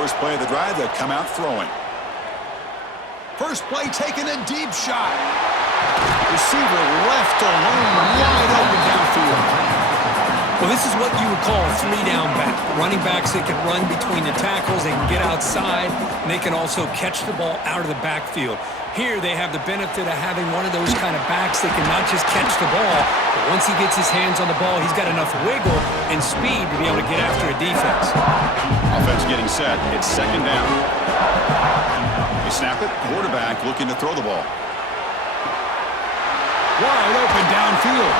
First play of the drive, they come out throwing. First play, taking a deep shot. Receiver left alone, wide open downfield. Well, this is what you would call a three-down back. Running backs that can run between the tackles, they can get outside, and they can also catch the ball out of the backfield. Here, they have the benefit of having one of those kind of backs that can not just catch the ball, but once he gets his hands on the ball, he's got enough wiggle and speed to be able to get after a defense. Offense getting set. It's second down. They snap it. Quarterback looking to throw the ball. Wide open downfield.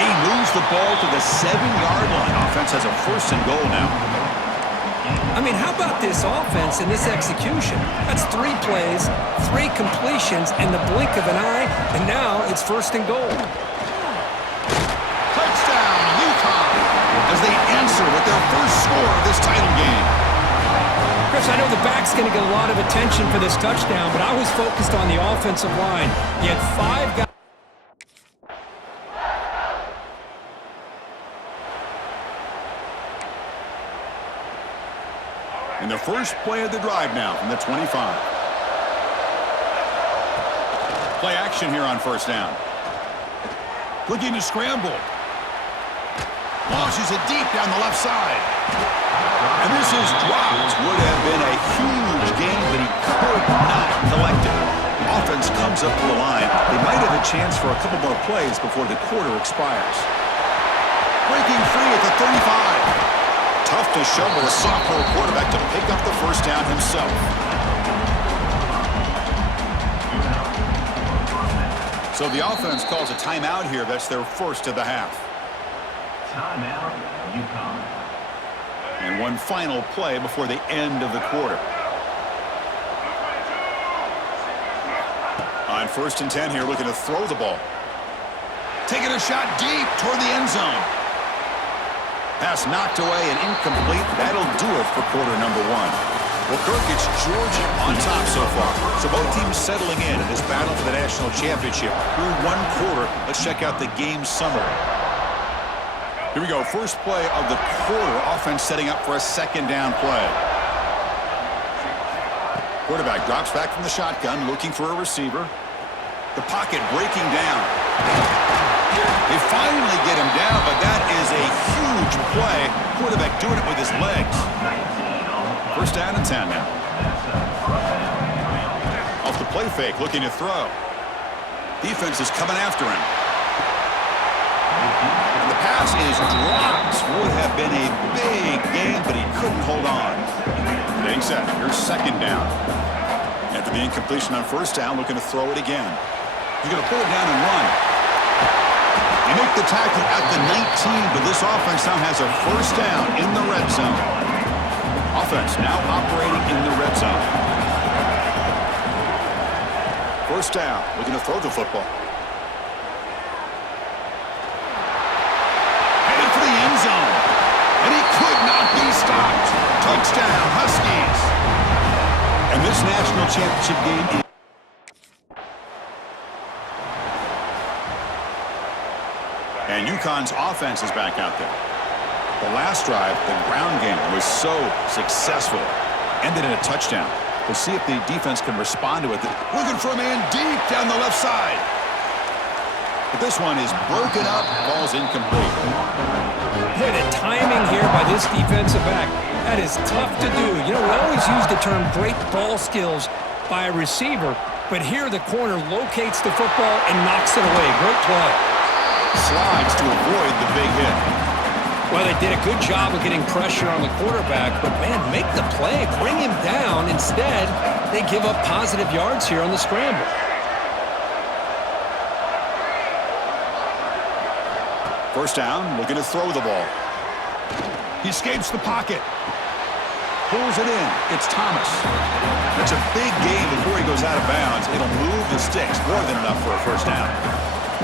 He moves the ball to the 7-yard line. Offense has a first and goal now. I mean, how about this offense and this execution? That's 3 plays, 3 completions in the blink of an eye, and now it's first and goal. Touchdown, UConn, as they answer with their first score of this title game. Chris, I know the back's going to get a lot of attention for this touchdown, but I was focused on the offensive line. You had 5 guys. And the first play of the drive now from the 25. Play action here on first down. Looking to scramble. Launches it deep down the left side. And this is dropped. Would have been a huge gain, but he could not collect it. Offense comes up to the line. They might have a chance for a couple more plays before the quarter expires. Breaking free at the 35. Tough to shovel a sophomore quarterback to pick up the first down himself. So the offense calls a timeout here. That's their first of the half. Timeout, UConn. And one final play before the end of the quarter. On first and 10 here, looking to throw the ball. Taking a shot deep toward the end zone. Pass knocked away and incomplete. That'll do it for quarter number 1. Well, Kirk, it's Georgia on top so far. So both teams settling in this battle for the national championship. Through 1 quarter, let's check out the game summary. Here we go. First play of the quarter. Offense setting up for a second down play. Quarterback drops back from the shotgun, looking for a receiver. The pocket breaking down. They finally get him down, but that is a huge play. Quarterback doing it with his legs. First down and 10 now. Off the play fake, looking to throw. Defense is coming after him. And the pass is dropped. Would have been a big gain, but he couldn't hold on. Getting set. Here's second down. After the incompletion on first down, looking to throw it again. He's going to pull it down and run. They make the tackle at the 19, but this offense now has a first down in the red zone. Offense now operating in the red zone. First down, looking to throw the football. Headed for the end zone, and he could not be stopped. Touchdown, Huskies. And this national championship game is and UConn's offense is back out there. The last drive, the ground game, was so successful. Ended in a touchdown. We'll see if the defense can respond to it. Looking for a man deep down the left side. But this one is broken up, falls incomplete. Boy, the timing here by this defensive back, that is tough to do. You know, we always use the term great ball skills by a receiver, but here the corner locates the football and knocks it away. Great play. Slides to avoid the big hit. Well, they did a good job of getting pressure on the quarterback, but, man, make the play. Bring him down. Instead, they give up positive yards here on the scramble. First down, looking to throw the ball. He escapes the pocket. Pulls it in. It's Thomas. That's a big gain before he goes out of bounds. It'll move the sticks. More than enough for a first down.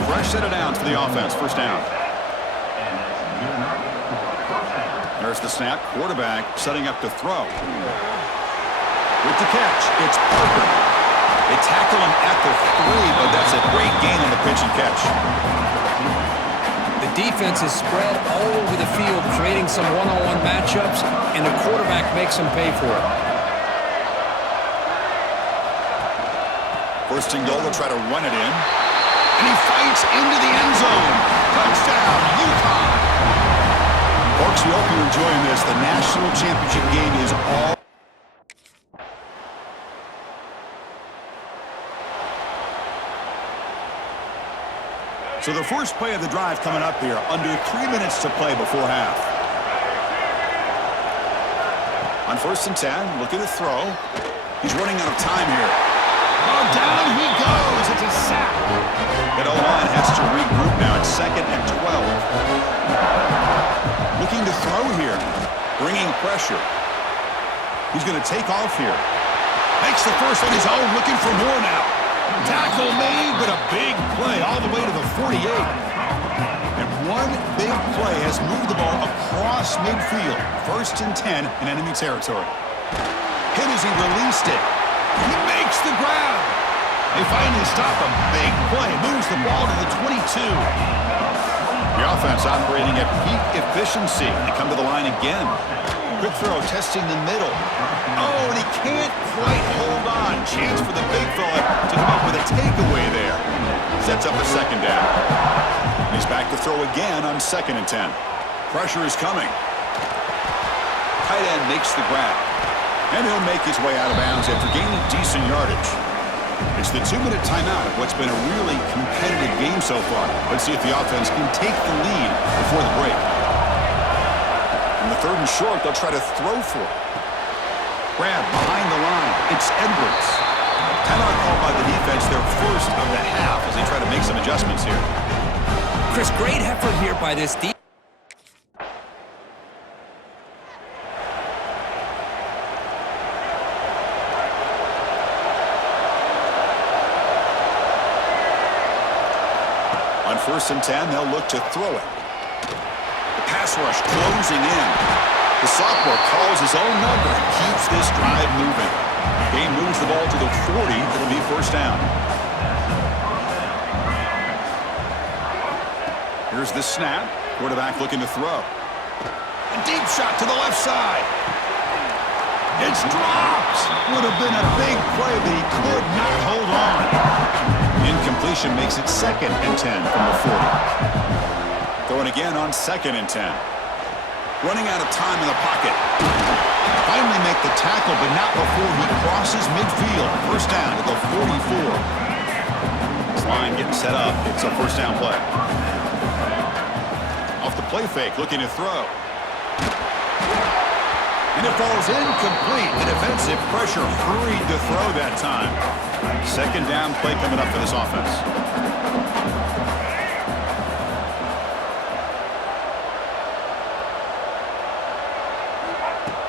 Fresh set of downs for the offense. First down. There's the snap. Quarterback setting up to throw. With the catch, it's Parker. They tackle him at the 3, but that's a great gain on the pitch and catch. The defense is spread all over the field, creating some one-on-one matchups, and the quarterback makes them pay for it. First and goal, they'll try to run it in. And he fights into the end zone. Touchdown, UConn. Folks, we hope you're enjoying this. The national championship game is all. So the first play of the drive coming up here, under 3 minutes to play before half. On first and 10, looking to throw. He's running out of time here. Oh, down he goes. It's a sack. That O-line has to regroup now. It's 2nd and 12. Looking to throw here. Bringing pressure. He's going to take off here. Makes the first on his own. Looking for more now. Tackle made, but a big play all the way to the 48. And one big play has moved the ball across midfield. First and 10 in enemy territory. Hit as he released it. He makes the grab. They finally stop him. Big play. Moves the ball to the 22. The offense operating at peak efficiency. They come to the line again. Quick throw, testing the middle. Oh, and he can't quite hold on. Chance for the big fella to come up with a takeaway there. Sets up a second down. He's back to throw again on 2nd and 10. Pressure is coming. Tight end makes the grab. And he'll make his way out of bounds after gaining decent yardage. It's the 2-minute timeout of what's been a really competitive game so far. Let's see if the offense can take the lead before the break. On the 3rd and short, they'll try to throw for it. Grab behind the line. It's Edwards. Timeout called by the defense, their first of the half as they try to make some adjustments here. Chris, great effort here by this defense. On 1st and 10, they'll look to throw it. The pass rush closing in. The sophomore calls his own number and keeps this drive moving. Game moves the ball to the 40. It'll be first down. Here's the snap. Quarterback looking to throw. A deep shot to the left side. It's dropped. Would have been a big play, but he could not hold on. Incompletion makes it 2nd and 10 from the 40. Throwing again on 2nd and 10. Running out of time in the pocket. Finally make the tackle, but not before he crosses midfield. First down to the 44. This line getting set up. It's a first down play. Off the play fake, looking to throw. And it falls incomplete. The defensive pressure hurried to throw that time. Second down play coming up for this offense.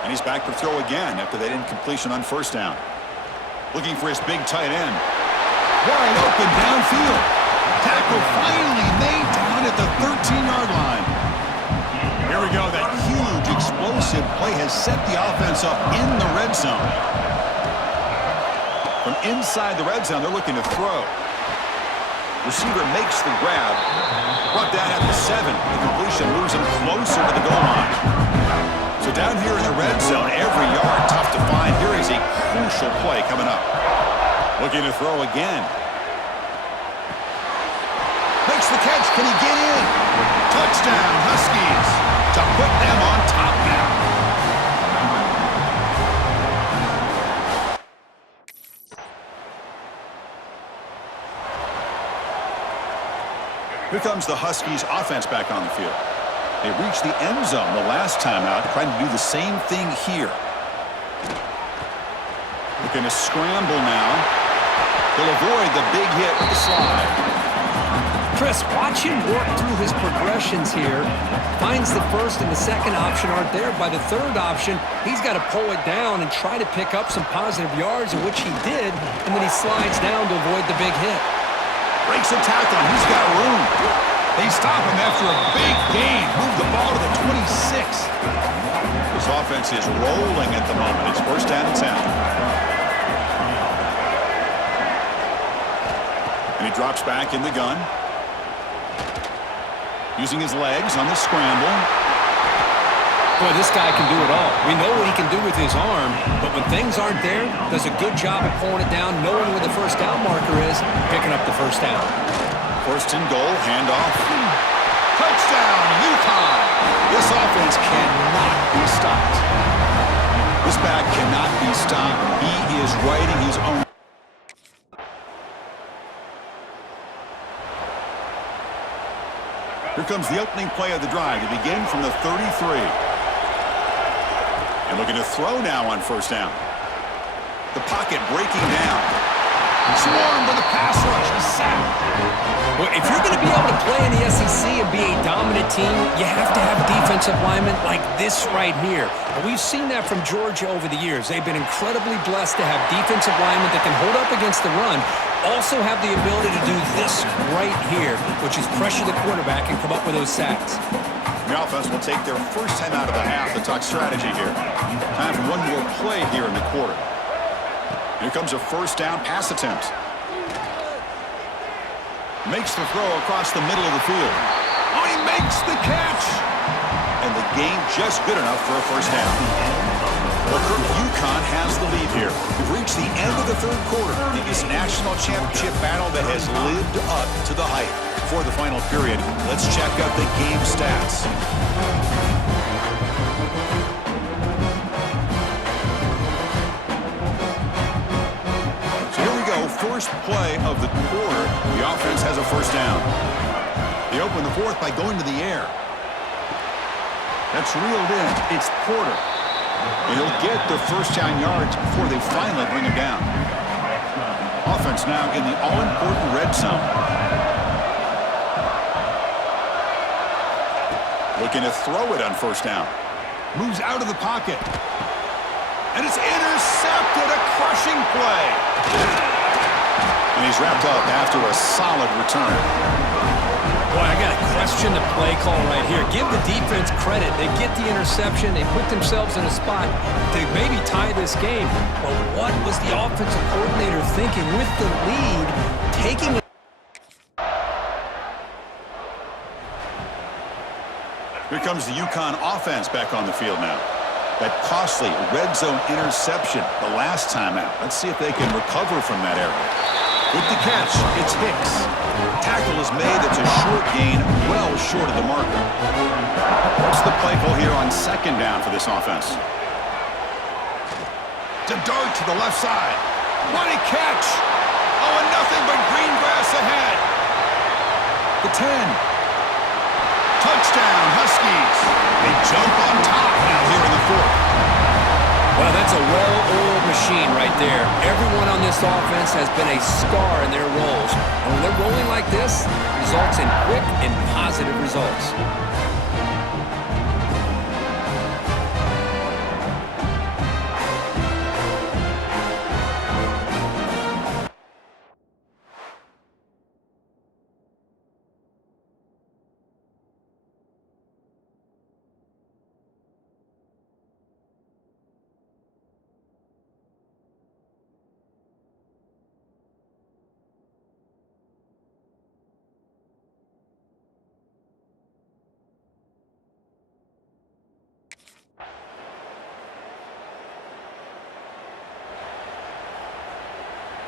And he's back to throw again after that incompletion on first down. Looking for his big tight end. Wide open downfield. Tackle finally made down at the 13-yard line. Here we go. That huge explosive play has set the offense up in the red zone. From inside the red zone, they're looking to throw. Receiver makes the grab. Brought down at the 7. The completion moves him closer to the goal line. So down here in the red zone, every yard tough to find. Here is a crucial play coming up. Looking to throw again. Makes the catch. Can he get in? Touchdown, Huskies. To put them on top now. Here comes the Huskies offense back on the field. They reached the end zone the last time out, trying to do the same thing here. Looking to scramble now. They'll avoid the big hit with the slide. Chris, watch him work through his progressions here. Finds the first and the second option aren't there. By the third option, he's got to pull it down and try to pick up some positive yards, of which he did, and then he slides down to avoid the big hit. Breaks a tackle. He's got room. They stop him after a big gain. Move the ball to the 26. This offense is rolling at the moment. It's first down and 10. And he drops back in the gun. Using his legs on the scramble. Boy, this guy can do it all. We know what he can do with his arm, but when things aren't there, does a good job of pulling it down, knowing where the first down marker is, picking up the first down. First and goal, handoff. Touchdown, UConn! This offense cannot be stopped. This back cannot be stopped. He is writing his own. Here comes the opening play of the drive to begin from the 33. And looking to throw now on first down. The pocket breaking down. Swarmed with a pass rush, a sack. Well, if you're going to be able to play in the SEC and be a dominant team, you have to have defensive linemen like this right here. And we've seen that from Georgia over the years. They've been incredibly blessed to have defensive linemen that can hold up against the run, also have the ability to do this right here, which is pressure the quarterback and come up with those sacks. The offense will take their first time out of the half to talk strategy here. Time for one more play here in the quarter. Here comes a first down pass attempt. Makes the throw across the middle of the field. Oh, he makes the catch! And the game just good enough for a first down. Well, Kirk, UConn has the lead here. We've reached the end of the third quarter in this national championship battle that has lived up to the hype. For the final period, let's check out the game stats. So here we go, first play of the quarter. The offense has a first down. They open the fourth by going to the air. That's reeled in. It's Porter. And he'll get the first down yards before they finally bring him down. Offense now in the all-important red zone. Looking to throw it on first down. Moves out of the pocket. And it's intercepted, a crushing play. And he's wrapped up after a solid return. Boy, I got to question the play call right here. Give the defense credit. They get the interception. They put themselves in a spot to maybe tie this game. But what was the offensive coordinator thinking with the lead, taking it? Here comes the UConn offense back on the field now. That costly red zone interception the last time out. Let's see if they can recover from that error. With the catch, it's Hicks. Tackle is made. It's a short gain, well short of the marker. What's the play call here on second down for this offense? To dart to the left side. What a catch! Oh, and nothing but green grass ahead. The 10. Touchdown, Huskies. They jump on top now here in the fourth. Well, that's a well-oiled machine right there. Everyone on this offense has been a star in their roles. And when they're rolling like this, it results in quick and positive results.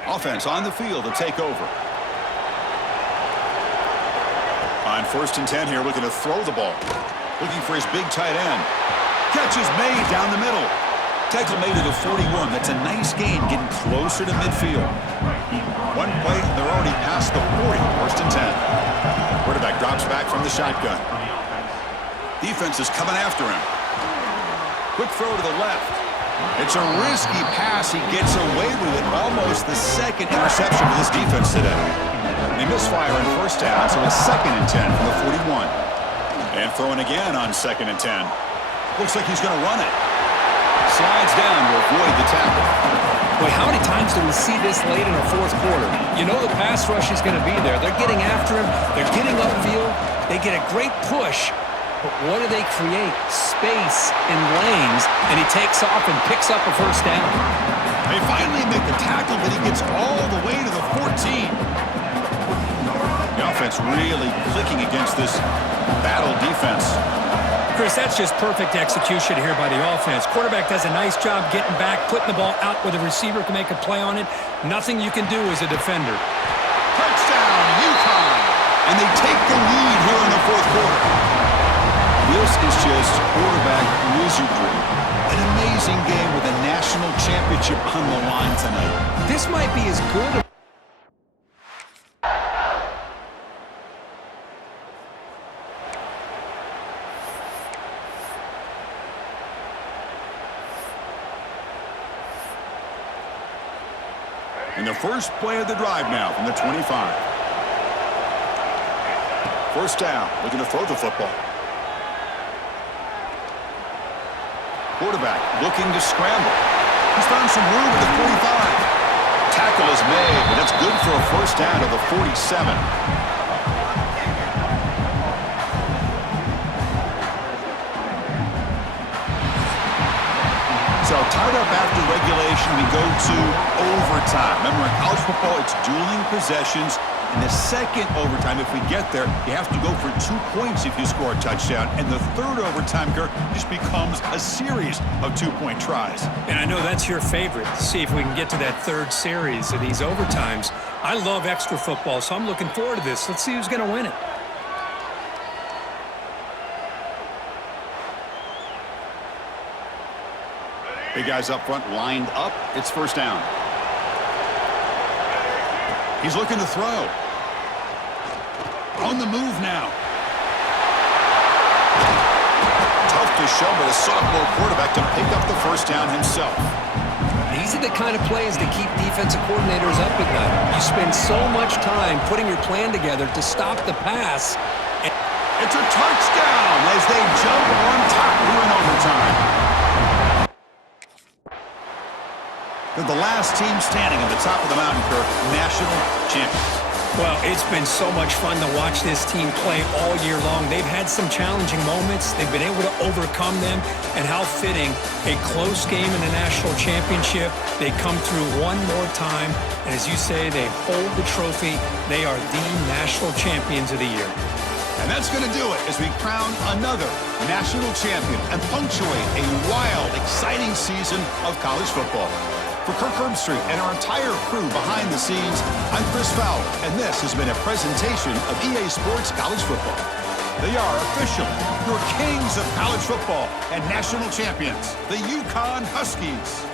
Offense on the field to take over. On first and 10 here, looking to throw the ball. Looking for his big tight end. Catch is made down the middle. Tackle made to the 41. That's a nice gain, getting closer to midfield. One play, they're already past the 40. First and 10. Quarterback drops back from the shotgun. Defense is coming after him. Quick throw to the left. It's a risky pass. He gets away with it. Almost the second interception for this defense today. They misfire on first down, so it's second and 10 from the 41. And throwing again on second and 10. Looks like he's going to run it. Slides down to avoid the tackle. Boy, how many times do we see this late in the fourth quarter? You know the pass rush is going to be there. They're getting after him. They're getting upfield. They get a great push. But what do they create? Space and lanes, and he takes off and picks up a first down. They finally make the tackle, but he gets all the way to the 14. The offense really clicking against this battle defense. Chris, that's just perfect execution here by the offense. Quarterback does a nice job getting back, putting the ball out where the receiver can make a play on it. Nothing you can do as a defender. Touchdown, UConn! And they take the lead here in the fourth quarter. This is just quarterback wizardry. An amazing game with a national championship on the line tonight. This might be as good. And the first play of the drive now from the 25. First down, looking to throw the football. Quarterback looking to scramble. He's found some room at the 45. Tackle is made, but that's good for a first down at the 47. So tied up after regulation, we go to overtime. Remember, in college football, it's dueling possessions. In the second overtime, if we get there, you have to go for 2 points if you score a touchdown. And the third overtime, Kirk, just becomes a series of 2-point tries. And I know that's your favorite. See if we can get to that third series of these overtimes. I love extra football, so I'm looking forward to this. Let's see who's going to win it. Big guys up front lined up. It's first down. He's looking to throw. On the move now. Tough to show, but a sophomore quarterback to pick up the first down himself. These are the kind of plays that keep defensive coordinators up at night. You spend so much time putting your plan together to stop the pass. It's a touchdown as they jump on top here in overtime. They're the last team standing at the top of the mountain, Kirk, national champions. Well, it's been so much fun to watch this team play all year long. They've had some challenging moments. They've been able to overcome them. And how fitting, a close game in the national championship. They come through one more time. And as you say, they hold the trophy. They are the national champions of the year. And that's going to do it as we crown another national champion and punctuate a wild, exciting season of college football. For Kirk Herbstreit and our entire crew behind the scenes, I'm Chris Fowler, and this has been a presentation of EA Sports College Football. They are officially your kings of college football and national champions, the UConn Huskies.